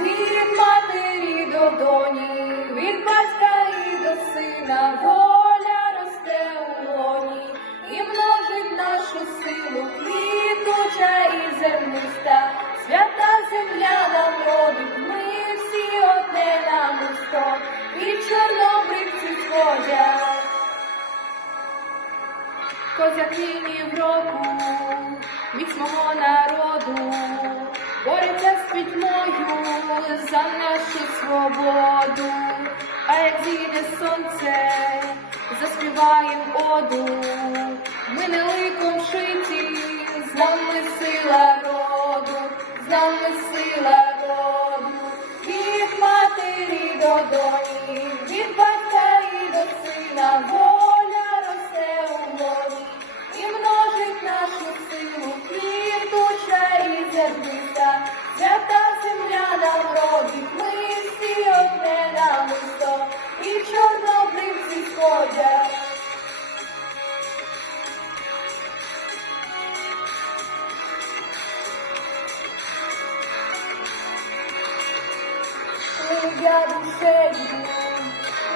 від матері до доні, від батька і до сина, воля росте у лоні, і множить нашу силу, квітуча і зерниста, свята земля нам родить, ми всі одне нам усто, і чорнобривці сходять. Козаки в року, міць мого за нашу свободу, а як зійде сонце, заспіваєм оду, ми не ликом шиті, з нами сила роду, з нами сила роду, від матері до доні, від батька і до сина, воля росте у морі, і множить нашу силу, квітуча і зерниста, я душею,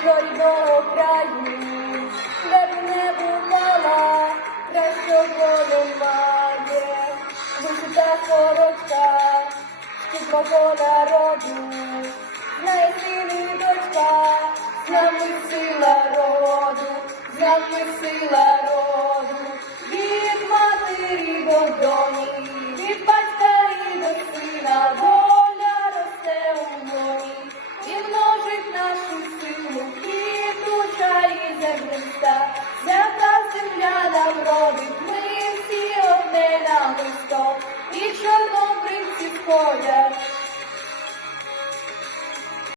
до рідного краю, де б не бувала, кращого немає, висота коротка, від мого народу, знає сину дочка, з нами сила роду, з нами сила роду, від матері до